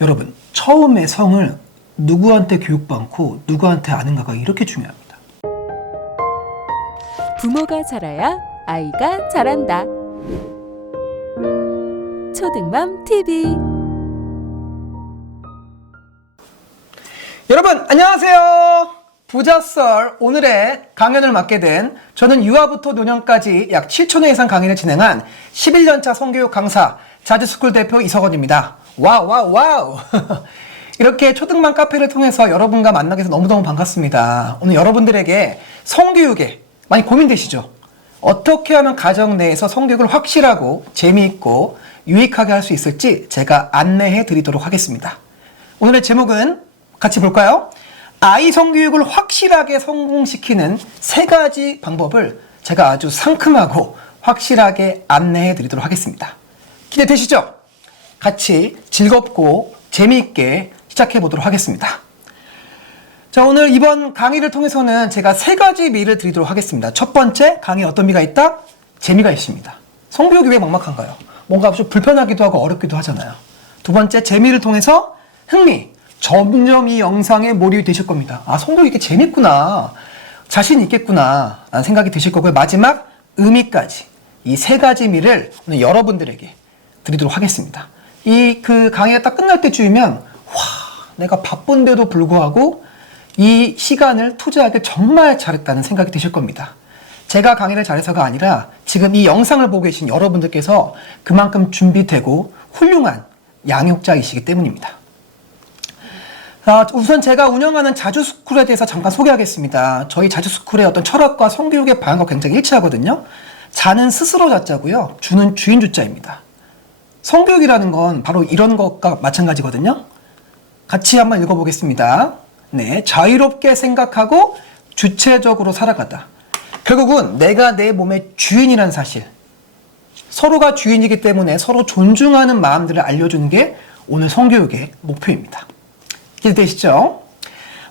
여러분, 처음에 성을 누구한테 교육받고 누구한테 아는가가 이렇게 중요합니다. 부모가 잘해야 아이가 잘한다. 초등맘 TV. 여러분 안녕하세요. 부자썰 오늘의 강연을 맡게 된 저는 유아부터 노년까지 약 7,000회 이상 강의를 진행한 11년차 성교육 강사 자주스쿨 대표 이석원입니다. 와우 이렇게 초등반 카페를 통해서 여러분과 만나게 돼서 너무너무 반갑습니다. 오늘 여러분들에게 성교육에 많이 고민되시죠? 어떻게 하면 가정 내에서 성교육을 확실하고 재미있고 유익하게 할 수 있을지 제가 안내해 드리도록 하겠습니다. 오늘의 제목은 같이 볼까요? 아이 성교육을 확실하게 성공시키는 3가지 방법을 제가 아주 상큼하고 확실하게 안내해 드리도록 하겠습니다. 기대되시죠? 같이 즐겁고 재미있게 시작해 보도록 하겠습니다. 자, 오늘 이번 강의를 통해서는 제가 3가지 미를 드리도록 하겠습니다. 첫 번째, 강의에 어떤 미가 있다? 재미가 있습니다. 성교육이 왜 막막한가요? 뭔가 좀 불편하기도 하고 어렵기도 하잖아요. 두 번째, 재미를 통해서 흥미. 점점 이 영상에 몰입이 되실 겁니다. 아, 성교육이 이렇게 재밌구나. 자신 있겠구나. 라는 생각이 드실 거고요. 마지막, 의미까지. 이 3가지 미를 오늘 여러분들에게 드리도록 하겠습니다. 그 강의가 딱 끝날 때쯤이면, 와, 내가 바쁜데도 불구하고 이 시간을 투자하길 정말 잘했다는 생각이 드실 겁니다. 제가 강의를 잘해서가 아니라 지금 이 영상을 보고 계신 여러분들께서 그만큼 준비되고 훌륭한 양육자이시기 때문입니다. 우선 제가 운영하는 자주스쿨에 대해서 잠깐 소개하겠습니다. 저희 자주스쿨의 어떤 철학과 성교육의 방향과 굉장히 일치하거든요. 자는 스스로 자자고요. 주는 주인 주자입니다. 성교육이라는 건 바로 이런 것과 마찬가지거든요. 같이 한번 읽어보겠습니다. 네, 자유롭게 생각하고 주체적으로 살아가다. 결국은 내가 내 몸의 주인이라는 사실. 서로가 주인이기 때문에 서로 존중하는 마음들을 알려주는 게 오늘 성교육의 목표입니다. 기대되시죠?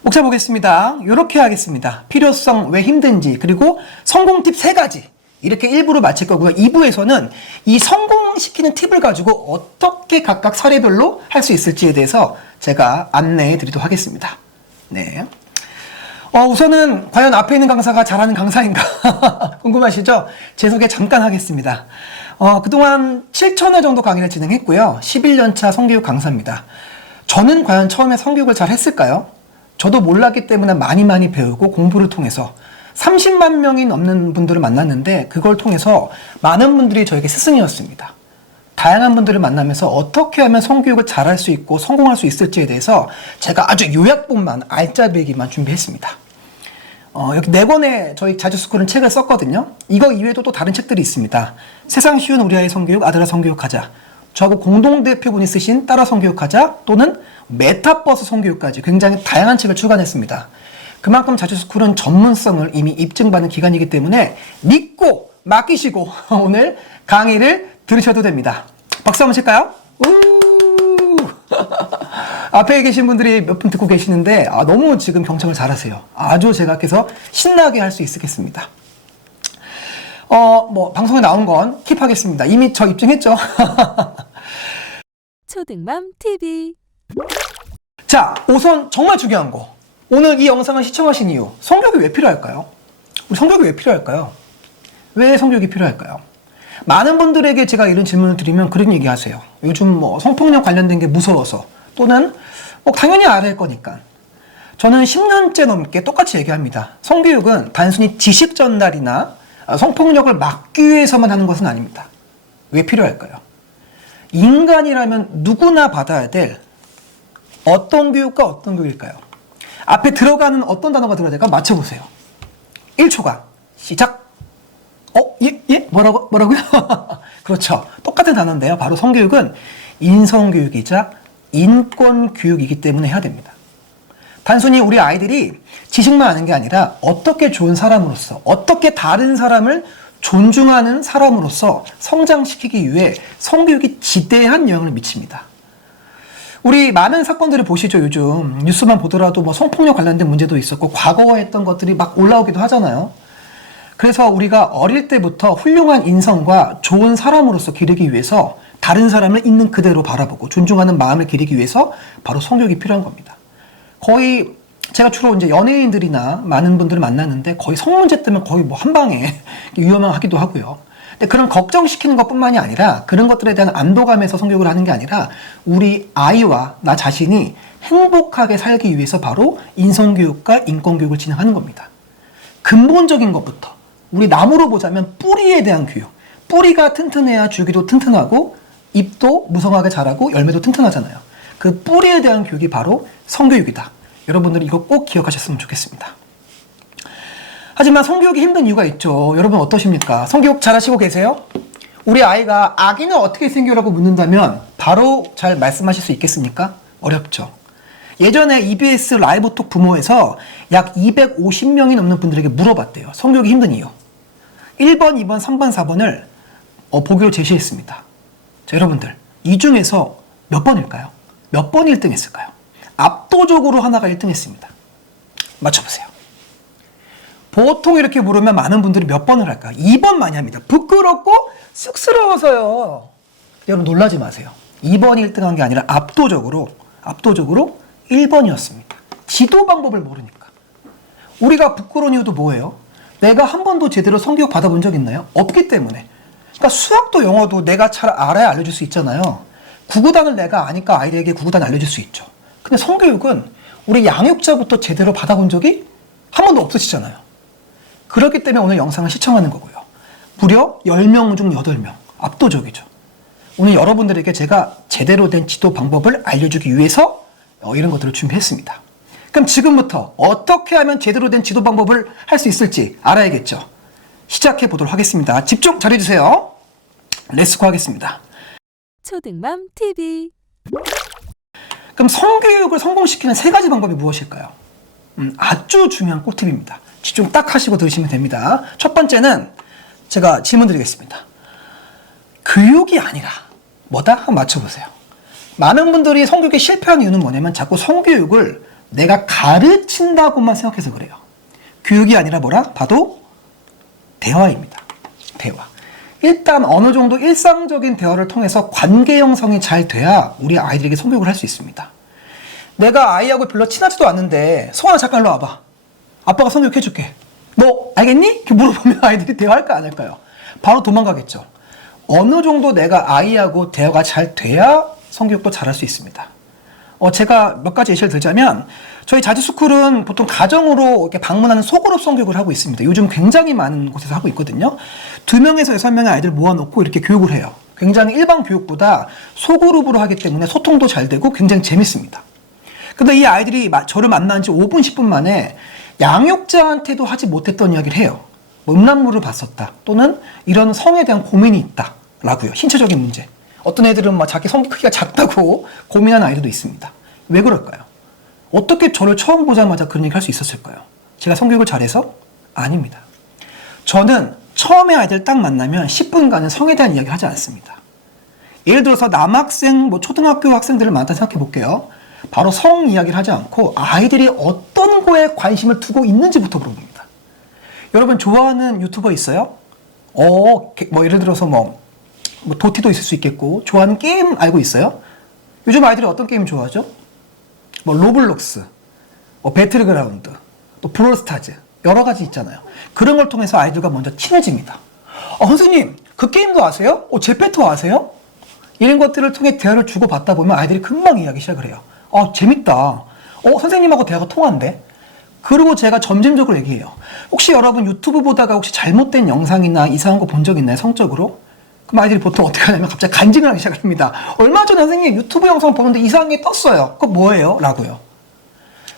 목차 보겠습니다. 이렇게 하겠습니다. 필요성, 왜 힘든지, 그리고 성공 팁 3가지. 이렇게 1부로 마칠 거고요. 2부에서는 이 성공시키는 팁을 가지고 어떻게 각각 사례별로 할 수 있을지에 대해서 제가 안내해 드리도록 하겠습니다. 네. 우선은 과연 앞에 있는 강사가 잘하는 강사인가 궁금하시죠? 제 소개 잠깐 하겠습니다. 그동안 7,000회 정도 강의를 진행했고요. 11년차 성교육 강사입니다. 저는 과연 처음에 성교육을 잘 했을까요? 저도 몰랐기 때문에 많이 배우고 공부를 통해서 30만 명이 넘는 분들을 만났는데 그걸 통해서 많은 분들이 저에게 스승이었습니다. 다양한 분들을 만나면서 어떻게 하면 성교육을 잘할 수 있고 성공할 수 있을지에 대해서 제가 아주 요약본만 알짜배기만 준비했습니다. 여기 4권의 저희 자주스쿨은 책을 썼거든요. 이거 이외에도 또 다른 책들이 있습니다. 세상 쉬운 우리 아이 성교육, 아들아 성교육하자. 저하고 공동대표분이 쓰신 따라 성교육하자 또는 메타버스 성교육까지 굉장히 다양한 책을 출간했습니다. 그만큼 자주스쿨은 전문성을 이미 입증받은 기관이기 때문에 믿고 맡기시고 오늘 강의를 들으셔도 됩니다. 박수 한번 칠까요? 앞에 계신 분들이 몇 분 듣고 계시는데 너무 지금 경청을 잘하세요. 아주 제가 해서 신나게 할 수 있겠습니다. 방송에 나온 건 킵하겠습니다. 이미 저 입증했죠? 초등맘 TV. 자, 우선 정말 중요한 거. 오늘 이 영상을 시청하신 이유. 성교육이 왜 필요할까요? 우리 성교육이 왜 필요할까요? 왜 성교육이 필요할까요? 많은 분들에게 제가 이런 질문을 드리면 그런 얘기 하세요. 요즘 성폭력 관련된 게 무서워서 또는 당연히 알아야 할 거니까. 저는 10년째 넘게 똑같이 얘기합니다. 성교육은 단순히 지식 전달이나 성폭력을 막기 위해서만 하는 것은 아닙니다. 왜 필요할까요? 인간이라면 누구나 받아야 될 어떤 교육과 어떤 교육일까요? 앞에 들어가는 어떤 단어가 들어야 될까? 맞춰보세요. 1초간 시작. 예? 뭐라고요? 그렇죠. 똑같은 단어인데요. 바로 성교육은 인성교육이자 인권교육이기 때문에 해야 됩니다. 단순히 우리 아이들이 지식만 아는 게 아니라 어떻게 좋은 사람으로서, 어떻게 다른 사람을 존중하는 사람으로서 성장시키기 위해 성교육이 지대한 영향을 미칩니다. 우리 많은 사건들을 보시죠. 요즘 뉴스만 보더라도 성폭력 관련된 문제도 있었고 과거에 했던 것들이 막 올라오기도 하잖아요. 그래서 우리가 어릴 때부터 훌륭한 인성과 좋은 사람으로서 기르기 위해서 다른 사람을 있는 그대로 바라보고 존중하는 마음을 기리기 위해서 바로 성교육이 필요한 겁니다. 거의 제가 주로 이제 연예인들이나 많은 분들을 만나는데 거의 성문제 때문에 거의 뭐 한 방에 위험하기도 하고요. 근데 그런 걱정시키는 것뿐만이 아니라 그런 것들에 대한 안도감에서 성교육을 하는 게 아니라 우리 아이와 나 자신이 행복하게 살기 위해서 바로 인성교육과 인권교육을 진행하는 겁니다. 근본적인 것부터 우리 나무로 보자면 뿌리에 대한 교육. 뿌리가 튼튼해야 줄기도 튼튼하고 잎도 무성하게 자라고 열매도 튼튼하잖아요. 그 뿌리에 대한 교육이 바로 성교육이다. 여러분들이 이거 꼭 기억하셨으면 좋겠습니다. 하지만 성교육이 힘든 이유가 있죠. 여러분 어떠십니까? 성교육 잘하시고 계세요? 우리 아이가 아기는 어떻게 생겨라고 묻는다면 바로 잘 말씀하실 수 있겠습니까? 어렵죠. 예전에 EBS 라이브톡 부모에서 약 250명이 넘는 분들에게 물어봤대요. 성교육이 힘든 이유. 1번, 2번, 3번, 4번을 보기로 제시했습니다. 자, 여러분들 이 중에서 몇 번일까요? 몇 번이 1등 했을까요? 압도적으로 하나가 1등 했습니다. 맞춰보세요. 보통 이렇게 물으면 많은 분들이 몇 번을 할까요? 2번 많이 합니다. 부끄럽고 쑥스러워서요. 여러분 놀라지 마세요. 2번이 1등한 게 아니라 압도적으로 1번이었습니다. 지도 방법을 모르니까. 우리가 부끄러운 이유도 뭐예요? 내가 한 번도 제대로 성교육 받아본 적 있나요? 없기 때문에. 그러니까 수학도 영어도 내가 잘 알아야 알려줄 수 있잖아요. 구구단을 내가 아니까 아이들에게 구구단 알려줄 수 있죠. 근데 성교육은 우리 양육자부터 제대로 받아본 적이 한 번도 없으시잖아요. 그렇기 때문에 오늘 영상을 시청하는 거고요. 무려 10명 중 8명. 압도적이죠. 오늘 여러분들에게 제가 제대로 된 지도 방법을 알려주기 위해서 이런 것들을 준비했습니다. 그럼 지금부터 어떻게 하면 제대로 된 지도 방법을 할 수 있을지 알아야겠죠. 시작해 보도록 하겠습니다. 집중 잘해주세요. 렛츠고 하겠습니다. 초등맘 TV. 그럼 성교육을 성공시키는 3가지 방법이 무엇일까요? 아주 중요한 꿀팁입니다. 집중 딱 하시고 들으시면 됩니다. 첫 번째는 제가 질문 드리겠습니다. 교육이 아니라 뭐다? 한번 맞춰보세요. 많은 분들이 성교육에 실패한 이유는 뭐냐면 자꾸 성교육을 내가 가르친다고만 생각해서 그래요. 교육이 아니라 뭐라? 봐도 대화입니다. 대화. 일단 어느 정도 일상적인 대화를 통해서 관계 형성이 잘 돼야 우리 아이들에게 성교육을 할 수 있습니다. 내가 아이하고 별로 친하지도 않는데 성환아 잠깐 일로 와봐. 아빠가 성교육 해줄게. 너 알겠니? 이렇게 물어보면 아이들이 대화할까 안 할까요? 바로 도망가겠죠. 어느 정도 내가 아이하고 대화가 잘 돼야 성교육도 잘할 수 있습니다. 제가 몇 가지 예시를 들자면 저희 자주스쿨은 보통 가정으로 이렇게 방문하는 소그룹 성교육을 하고 있습니다. 요즘 굉장히 많은 곳에서 하고 있거든요. 2명에서 6명의 아이들 모아놓고 이렇게 교육을 해요. 굉장히 일반 교육보다 소그룹으로 하기 때문에 소통도 잘 되고 굉장히 재밌습니다. 근데 이 아이들이 저를 만난 지 5분, 10분 만에 양육자한테도 하지 못했던 이야기를 해요. 뭐 음란물을 봤었다. 또는 이런 성에 대한 고민이 있다. 라고요. 신체적인 문제. 어떤 애들은 막 자기 성기 크기가 작다고 고민하는 아이들도 있습니다. 왜 그럴까요? 어떻게 저를 처음 보자마자 그런 얘기 할 수 있었을까요? 제가 성교육을 잘해서? 아닙니다. 저는 처음에 아이들 딱 만나면 10분간은 성에 대한 이야기를 하지 않습니다. 예를 들어서 남학생, 초등학교 학생들을 만났다 생각해 볼게요. 바로 성 이야기를 하지 않고 아이들이 어떤 거에 관심을 두고 있는지부터 물어봅니다. 여러분 좋아하는 유튜버 있어요? 예를 들어서 도티도 있을 수 있겠고 좋아하는 게임 알고 있어요? 요즘 아이들이 어떤 게임 좋아하죠? 로블록스, 배틀그라운드, 또 브롤스타즈 여러 가지 있잖아요. 그런 걸 통해서 아이들과 먼저 친해집니다. 선생님 그 게임도 아세요? 제페토 아세요? 이런 것들을 통해 대화를 주고받다 보면 아이들이 금방 이야기 시작을 해요. 재밌다. 선생님하고 대화가 통한대. 그리고 제가 점진적으로 얘기해요. 혹시 여러분 유튜브 보다가 혹시 잘못된 영상이나 이상한 거 본 적 있나요? 성적으로? 그럼 아이들이 보통 어떻게 하냐면 갑자기 간증을 하기 시작합니다. 얼마 전에 선생님 유튜브 영상 보는데 이상한 게 떴어요. 그거 뭐예요? 라고요.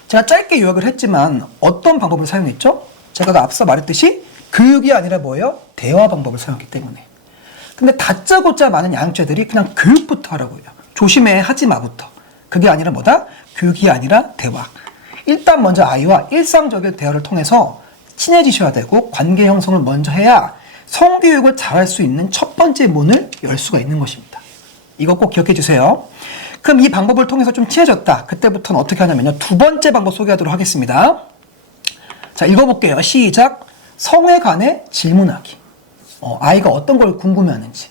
제가 짧게 요약을 했지만 어떤 방법을 사용했죠? 제가 앞서 말했듯이 교육이 아니라 뭐예요? 대화 방법을 사용했기 때문에. 근데 다짜고짜 많은 양육자들이 그냥 교육부터 하라고 해요. 조심해 하지 마부터. 그게 아니라 뭐다? 교육이 아니라 대화. 일단 먼저 아이와 일상적인 대화를 통해서 친해지셔야 되고 관계 형성을 먼저 해야 성교육을 잘할 수 있는 첫 번째 문을 열 수가 있는 것입니다. 이거 꼭 기억해 주세요. 그럼 이 방법을 통해서 좀 친해졌다. 그때부터는 어떻게 하냐면요. 2번째 방법 소개하도록 하겠습니다. 자, 읽어볼게요. 시작. 성에 관해 질문하기. 아이가 어떤 걸 궁금해하는지.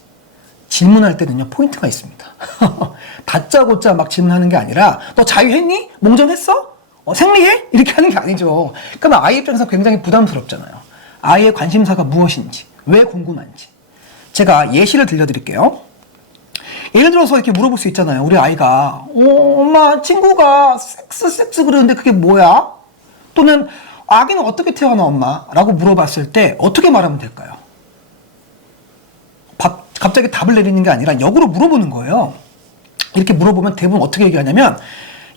질문할 때는요, 포인트가 있습니다. 다짜고짜 막 질문하는 게 아니라, 너 자유했니? 몽정했어? 생리해? 이렇게 하는 게 아니죠. 그러면 아이 입장에서 굉장히 부담스럽잖아요. 아이의 관심사가 무엇인지, 왜 궁금한지. 제가 예시를 들려드릴게요. 예를 들어서 이렇게 물어볼 수 있잖아요. 우리 아이가, 엄마, 친구가 섹스 그러는데 그게 뭐야? 또는, 아기는 어떻게 태어나, 엄마? 라고 물어봤을 때 어떻게 말하면 될까요? 갑자기 답을 내리는 게 아니라 역으로 물어보는 거예요. 이렇게 물어보면 대부분 어떻게 얘기하냐면,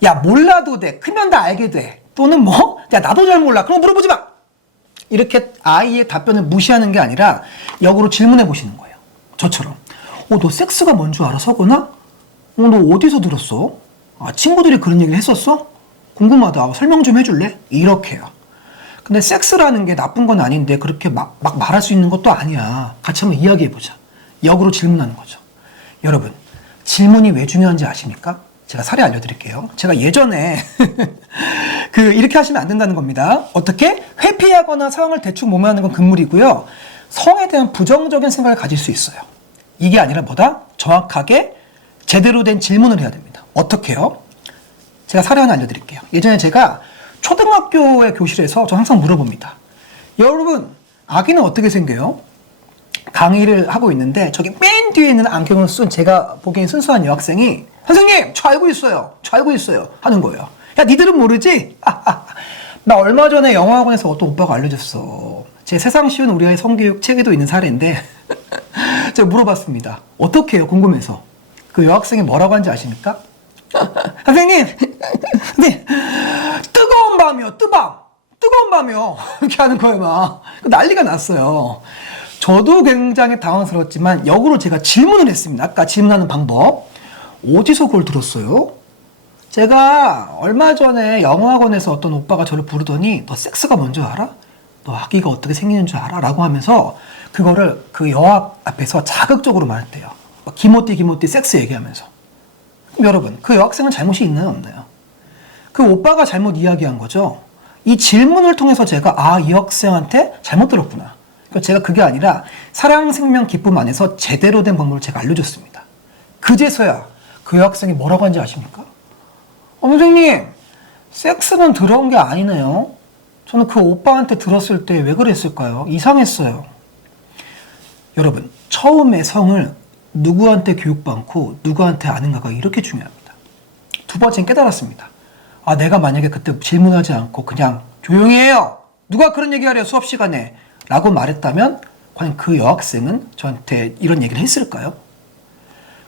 야, 몰라도 돼. 크면 다 알게 돼. 또는 뭐, 야, 나도 잘 몰라. 그럼 물어보지 마. 이렇게 아이의 답변을 무시하는 게 아니라 역으로 질문해 보시는 거예요. 저처럼. 너 섹스가 뭔 줄 알아, 서거나? 너 어디서 들었어? 친구들이 그런 얘기를 했었어? 궁금하다. 설명 좀 해줄래? 이렇게요. 근데 섹스라는 게 나쁜 건 아닌데 그렇게 막 말할 수 있는 것도 아니야. 같이 한번 이야기해보자. 역으로 질문하는 거죠. 여러분, 질문이 왜 중요한지 아십니까? 제가 사례 알려드릴게요. 제가 예전에 이렇게 하시면 안 된다는 겁니다. 어떻게? 회피하거나 상황을 대충 모면하는 건 금물이고요. 성에 대한 부정적인 생각을 가질 수 있어요. 이게 아니라 뭐다? 정확하게 제대로 된 질문을 해야 됩니다. 어떻게요? 제가 사례 하나 알려드릴게요. 예전에 제가 초등학교의 교실에서 저 항상 물어봅니다. 여러분, 아기는 어떻게 생겨요? 강의를 하고 있는데 저기 맨 뒤에 있는 안경을 쓴 제가 보기엔 순수한 여학생이 선생님, 저 알고 있어요. 저 알고 있어요. 하는 거예요. 야, 니들은 모르지? 나 얼마 전에 영어학원에서 어떤 오빠가 알려줬어. 제 세상 쉬운 우리 아이 성교육 책에도 있는 사례인데 제가 물어봤습니다. 어떻게 해요? 궁금해서. 그 여학생이 뭐라고 하는지 아십니까? 선생님, 네, 뜨거운 밤이요. 뜨거운 밤이요. 이렇게 하는 거예요. 막 난리가 났어요. 저도 굉장히 당황스러웠지만 역으로 제가 질문을 했습니다. 아까 질문하는 방법. 어디서 그걸 들었어요? 제가 얼마 전에 영어학원에서 어떤 오빠가 저를 부르더니 너 섹스가 뭔지 알아? 너 아기가 어떻게 생기는 줄 알아? 라고 하면서 그거를 그 여학 앞에서 자극적으로 말했대요. 기모띠 섹스 얘기하면서. 그럼 여러분, 그 여학생은 잘못이 있나요? 없나요? 그 오빠가 잘못 이야기한 거죠. 이 질문을 통해서 제가 이 학생한테 잘못 들었구나. 그러니까 제가 그게 아니라 사랑, 생명, 기쁨 안에서 제대로 된 방법을 제가 알려줬습니다. 그제서야 그 여학생이 뭐라고 하는지 아십니까? 선생님, 섹스는 들어온 게 아니네요. 저는 그 오빠한테 들었을 때 왜 그랬을까요? 이상했어요. 여러분, 처음에 성을 누구한테 교육받고 누구한테 아는가가 이렇게 중요합니다. 두 번째는 깨달았습니다. 내가 만약에 그때 질문하지 않고 그냥 조용히 해요. 누가 그런 얘기 하래요, 수업 시간에. 라고 말했다면 과연 그 여학생은 저한테 이런 얘기를 했을까요?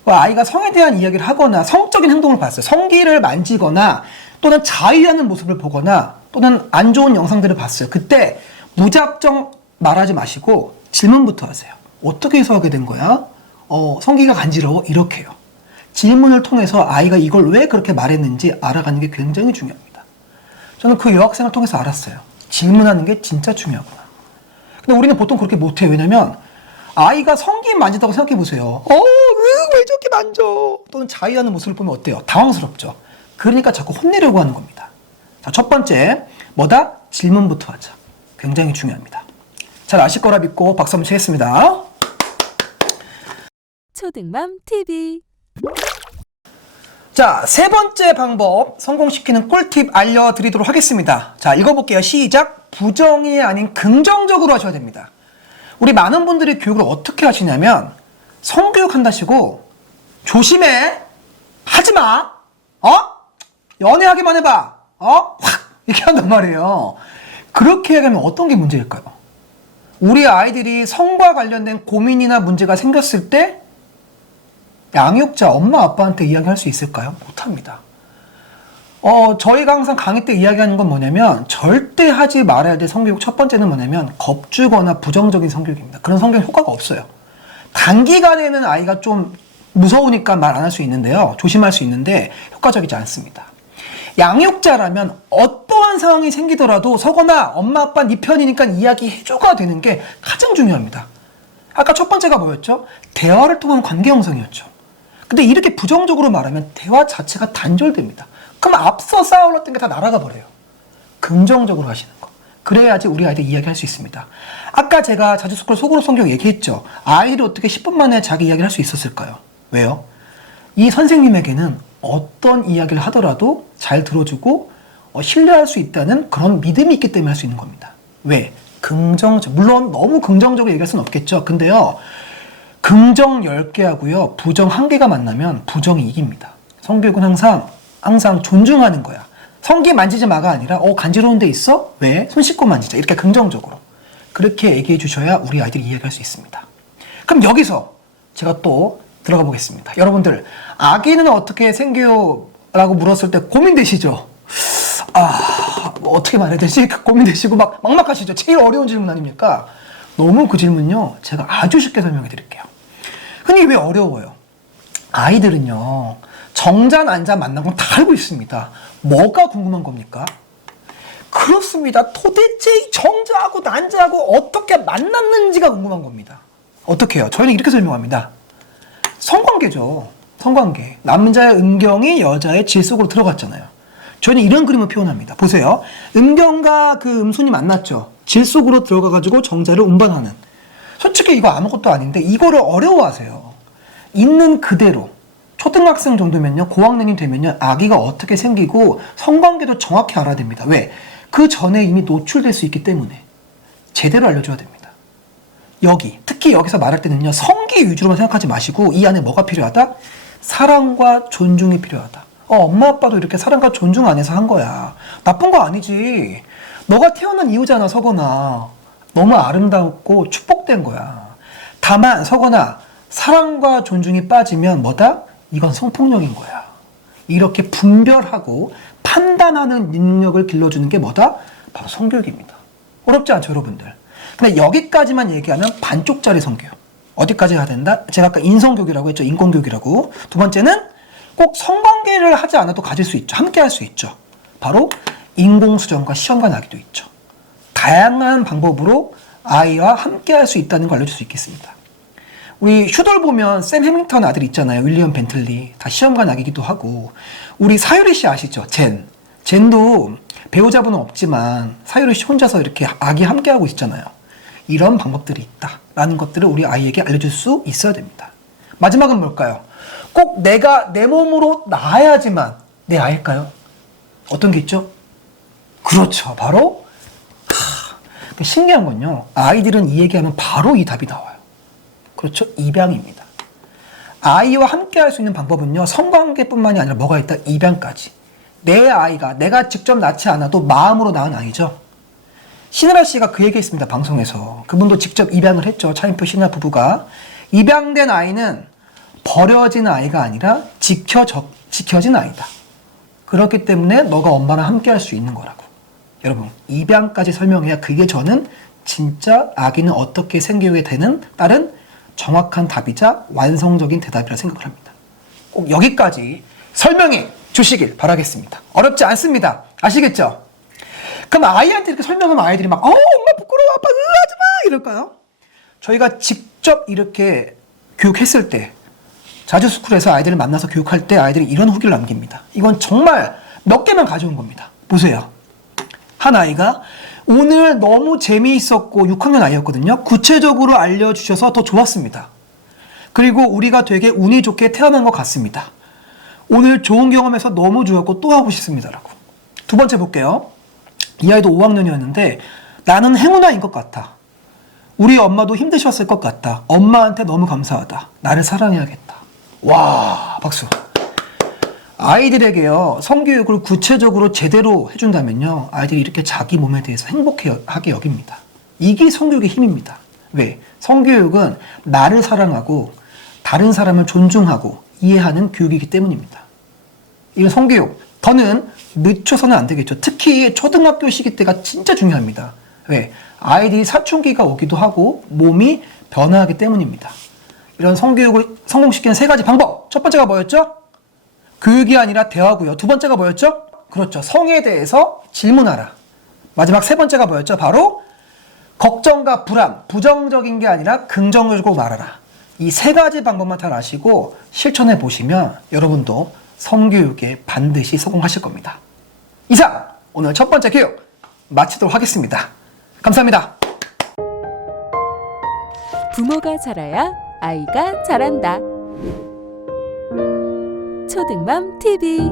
아이가 성에 대한 이야기를 하거나 성적인 행동을 봤어요. 성기를 만지거나 또는 자위하는 모습을 보거나 또는 안 좋은 영상들을 봤어요. 그때 무작정 말하지 마시고 질문부터 하세요. 어떻게 해서 하게 된 거야? 성기가 간지러워? 이렇게요. 질문을 통해서 아이가 이걸 왜 그렇게 말했는지 알아가는 게 굉장히 중요합니다. 저는 그 여학생을 통해서 알았어요. 질문하는 게 진짜 중요하구나. 근데 우리는 보통 그렇게 못해요. 왜냐면 아이가 성기 만진다고 생각해보세요. 왜 저렇게 만져? 또는 자위하는 모습을 보면 어때요? 당황스럽죠. 그러니까 자꾸 혼내려고 하는 겁니다. 자, 첫 번째, 뭐다? 질문부터 하자. 굉장히 중요합니다. 잘 아실 거라 믿고 박수 한번 치겠습니다. 초등맘 TV. 자, 세 번째 방법, 성공시키는 꿀팁 알려드리도록 하겠습니다. 자, 읽어볼게요. 시작. 부정이 아닌 긍정적으로 하셔야 됩니다. 우리 많은 분들이 교육을 어떻게 하시냐면 성교육 한다시고 조심해, 하지마, 연애하기만 해봐, 확 이렇게 한단 말이에요. 그렇게 하면 어떤 게 문제일까요? 우리 아이들이 성과 관련된 고민이나 문제가 생겼을 때 양육자, 엄마, 아빠한테 이야기할 수 있을까요? 못합니다. 저희가 항상 강의 때 이야기하는 건 뭐냐면 절대 하지 말아야 될 성교육 첫 번째는 뭐냐면 겁주거나 부정적인 성교육입니다. 그런 성교육 효과가 없어요. 단기간에는 아이가 좀 무서우니까 말 안 할 수 있는데요. 조심할 수 있는데 효과적이지 않습니다. 양육자라면 어떠한 상황이 생기더라도 서거나 엄마, 아빠 네 편이니까 이야기해줘가 되는 게 가장 중요합니다. 아까 첫 번째가 뭐였죠? 대화를 통한 관계 형성이었죠. 근데 이렇게 부정적으로 말하면 대화 자체가 단절됩니다. 그럼 앞서 쌓아올랐던 게 다 날아가 버려요. 긍정적으로 하시는 거. 그래야지 우리 아이들 이야기할 수 있습니다. 아까 제가 자주스쿨 속으로 성경 얘기했죠. 아이들이 어떻게 10분 만에 자기 이야기를 할 수 있었을까요? 왜요? 이 선생님에게는 어떤 이야기를 하더라도 잘 들어주고 신뢰할 수 있다는 그런 믿음이 있기 때문에 할 수 있는 겁니다. 왜? 물론 너무 긍정적으로 얘기할 수는 없겠죠. 근데요, 긍정 10개 하고요, 부정 1개가 만나면 부정이 이깁니다. 성교육은 항상 존중하는 거야. 성기 만지지 마가 아니라, 간지러운 데 있어? 왜? 손 씻고 만지자. 이렇게 긍정적으로. 그렇게 얘기해 주셔야 우리 아이들이 이야기할 수 있습니다. 그럼 여기서 제가 또 들어가 보겠습니다. 여러분들, 아기는 어떻게 생겨요? 라고 물었을 때 고민되시죠? 뭐 어떻게 말해야 되지? 고민되시고 막막하시죠? 제일 어려운 질문 아닙니까? 너무 그 질문요, 제가 아주 쉽게 설명해 드릴게요. 흔히 왜 어려워요? 아이들은요, 정자, 난자 만난 건 다 알고 있습니다. 뭐가 궁금한 겁니까? 그렇습니다. 도대체 이 정자하고 난자하고 어떻게 만났는지가 궁금한 겁니다. 어떻게 해요? 저희는 이렇게 설명합니다. 성관계죠. 성관계. 남자의 음경이 여자의 질 속으로 들어갔잖아요. 저희는 이런 그림을 표현합니다. 보세요. 음경과 그 음순이 만났죠. 질 속으로 들어가가지고 정자를 운반하는. 솔직히 이거 아무것도 아닌데 이거를 어려워하세요. 있는 그대로. 초등학생 정도면요, 고학년이 되면요, 아기가 어떻게 생기고 성관계도 정확히 알아야 됩니다. 왜? 그 전에 이미 노출될 수 있기 때문에 제대로 알려줘야 됩니다. 특히 여기서 말할 때는요, 성기 위주로만 생각하지 마시고 이 안에 뭐가 필요하다? 사랑과 존중이 필요하다. 엄마 아빠도 이렇게 사랑과 존중 안에서 한 거야. 나쁜 거 아니지. 너가 태어난 이유잖아, 서건아. 너무 아름답고 축복된 거야. 다만 서건아, 사랑과 존중이 빠지면 뭐다? 이건 성폭력인 거야. 이렇게 분별하고 판단하는 능력을 길러주는 게 뭐다? 바로 성교육입니다. 어렵지 않죠, 여러분들? 근데 여기까지만 얘기하면 반쪽짜리 성교육. 어디까지 해야 된다? 제가 아까 인성교육이라고 했죠. 인권교육이라고. 두 번째는 꼭 성관계를 하지 않아도 가질 수 있죠. 함께 할 수 있죠. 바로 인공수정과 시험관 아기도 있죠. 다양한 방법으로 아이와 함께 할 수 있다는 걸 알려줄 수 있겠습니다. 우리 슈돌 보면 샘 해밍턴 아들 있잖아요. 윌리엄 벤틀리. 다 시험관 아기기도 하고. 우리 사유리 씨 아시죠? 젠도 배우자분은 없지만 사유리 씨 혼자서 이렇게 아기 함께하고 있잖아요. 이런 방법들이 있다라는 것들을 우리 아이에게 알려줄 수 있어야 됩니다. 마지막은 뭘까요? 꼭 내가 내 몸으로 낳아야지만 내 아이일까요? 어떤 게 있죠? 그렇죠. 바로 신기한 건요, 아이들은 이 얘기하면 바로 이 답이 나와요. 그렇죠? 입양입니다. 아이와 함께 할 수 있는 방법은요, 성관계뿐만이 아니라 뭐가 있다? 입양까지. 내 아이가 내가 직접 낳지 않아도 마음으로 낳은 아이죠. 신혜라 씨가 그 얘기 했습니다. 방송에서. 그분도 직접 입양을 했죠. 차인표 신혜라 부부가. 입양된 아이는 버려진 아이가 아니라 지켜진 아이다. 그렇기 때문에 너가 엄마랑 함께 할 수 있는 거라고. 여러분, 입양까지 설명해야 그게 저는 진짜 아기는 어떻게 생기게 되는 다른 정확한 답이자 완성적인 대답이라 생각을 합니다. 꼭 여기까지 설명해 주시길 바라겠습니다. 어렵지 않습니다. 아시겠죠? 그럼 아이한테 이렇게 설명하면 아이들이 막 엄마 부끄러워, 아빠 하지 마 이럴까요? 저희가 직접 이렇게 교육했을 때, 자주스쿨에서 아이들을 만나서 교육할 때 아이들이 이런 후기를 남깁니다. 이건 정말 몇 개만 가져온 겁니다. 보세요. 한 아이가 오늘 너무 재미있었고 6학년 아이였거든요. 구체적으로 알려주셔서 더 좋았습니다. 그리고 우리가 되게 운이 좋게 태어난 것 같습니다. 오늘 좋은 경험해서 너무 좋았고 또 하고 싶습니다. 라고. 두 번째 볼게요. 이 아이도 5학년이었는데 나는 행운아인 것 같아. 우리 엄마도 힘드셨을 것 같다. 엄마한테 너무 감사하다. 나를 사랑해야겠다. 와, 박수. 아이들에게요, 성교육을 구체적으로 제대로 해준다면요, 아이들이 이렇게 자기 몸에 대해서 행복하게 여깁니다. 이게 성교육의 힘입니다. 왜? 성교육은 나를 사랑하고 다른 사람을 존중하고 이해하는 교육이기 때문입니다. 이건 성교육. 더는 늦춰서는 안 되겠죠. 특히 초등학교 시기 때가 진짜 중요합니다. 왜? 아이들이 사춘기가 오기도 하고 몸이 변화하기 때문입니다. 이런 성교육을 성공시키는 3가지 방법. 첫 번째가 뭐였죠? 교육이 아니라 대화고요. 두 번째가 뭐였죠? 그렇죠. 성에 대해서 질문하라. 마지막 3번째가 뭐였죠? 바로 걱정과 불안, 부정적인 게 아니라 긍정적으로 말하라. 이 3가지 방법만 잘 아시고 실천해 보시면 여러분도 성교육에 반드시 성공하실 겁니다. 이상 오늘 첫 번째 교육 마치도록 하겠습니다. 감사합니다. 부모가 잘해야 아이가 잘한다. 초등맘 TV